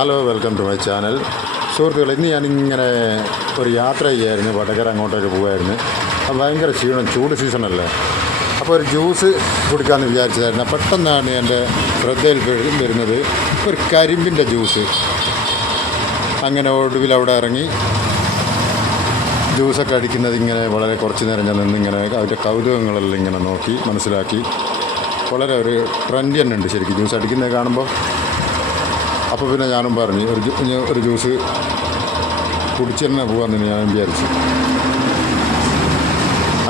Hello welcome to my channel സുഹൃത്തുക്കൾ ഇന്ന് ഞാനിങ്ങനെ ഒരു യാത്ര ചെയ്യായിരുന്നു. വടകര അങ്ങോട്ടേക്ക് പോകുമായിരുന്നു ഭയങ്കര ക്ഷീണം ചൂട് സീസണല്ലേ അപ്പോൾ ഒരു ജ്യൂസ് കുടിക്കാമെന്ന് വിചാരിച്ചതായിരുന്നു. പെട്ടെന്നാണ് എന്റെ ശ്രദ്ധയിൽ വരു- വരുന്നത്. ഒരു കരിമ്പിന്റെ ജ്യൂസ് അങ്ങനെ ഒടുവിൽ അവിടെ ഇറങ്ങി. ജ്യൂസൊക്കെ അടിക്കുന്നത് ഇങ്ങനെ വളരെ കുറച്ച് നേരം ഞാൻ നിന്നിങ്ങനെ അതിന്റെ കൗതുകങ്ങളെല്ലാം ഇങ്ങനെ നോക്കി മനസ്സിലാക്കി. വളരെ ഒരു ട്രെൻഡ് തന്നെ ഉണ്ട് ശരിക്കും ജ്യൂസ് അടിക്കുന്നത് കാണുമ്പോൾ. അപ്പോൾ പിന്നെ ഞാനും പറഞ്ഞു ഒരു ഒരു ജ്യൂസ് കുടിച്ച് തന്നെ പോകാമെന്ന് ഞാൻ വിചാരിച്ചു.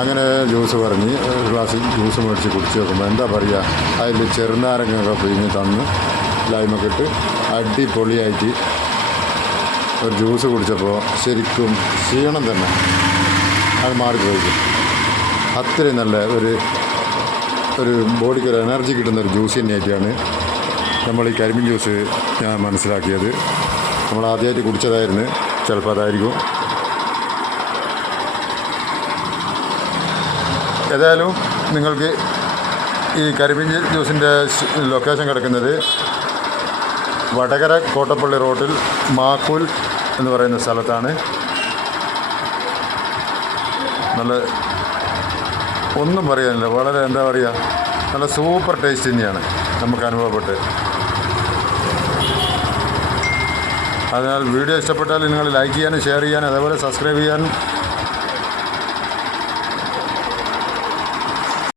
അങ്ങനെ ജ്യൂസ് പറഞ്ഞ് ഒരു ഗ്ലാസ് ജ്യൂസ് മേടിച്ച് കുടിച്ച് നോക്കുമ്പോൾ എന്താ പറയുക അതിൽ ചെറുനാരങ്ങയൊക്കെ പിഴിഞ്ഞ് തന്ന് ലൈമൊക്കെ ഇട്ട് അടിപൊളിയായിട്ട് ഒരു ജ്യൂസ് കുടിച്ചപ്പോൾ ശരിക്കും ക്ഷീണം തന്നെ അത് മാറിപ്പോയി. അത്രയും നല്ല ഒരു ഒരു ബോഡിക്ക് ഒരു എനർജി കിട്ടുന്ന ഒരു ജ്യൂസ് തന്നെയായിട്ടാണ് നമ്മൾ ഈ കരിമ്പിൻ ജ്യൂസ് ഞാൻ മനസ്സിലാക്കിയത്. നമ്മൾ ആദ്യമായിട്ട് കുടിച്ചതായിരുന്നു. ചിലപ്പോൾ അതായിരിക്കും. ഏതായാലും നിങ്ങൾക്ക് ഈ കരിമ്പിൻ ജ്യൂസിന്റെ ലൊക്കേഷൻ കിടക്കുന്നത് വടകര കോട്ടപ്പള്ളി റോഡിൽ മാക്കൂൽ എന്ന് പറയുന്ന സ്ഥലത്താണ്. നല്ല ഒന്നും പറയാനില്ല. വളരെ എന്താ പറയുക? നല്ല സൂപ്പർ ടേസ്റ്റ് തന്നെയാണ് നമുക്ക് അനുഭവപ്പെട്ട്. അതിനാൽ വീഡിയോ ഇഷ്ടപ്പെട്ടാൽ നിങ്ങൾ ലൈക്ക് ചെയ്യാനും ഷെയർ ചെയ്യാനും അതേപോലെ സബ്സ്ക്രൈബ് ചെയ്യാനും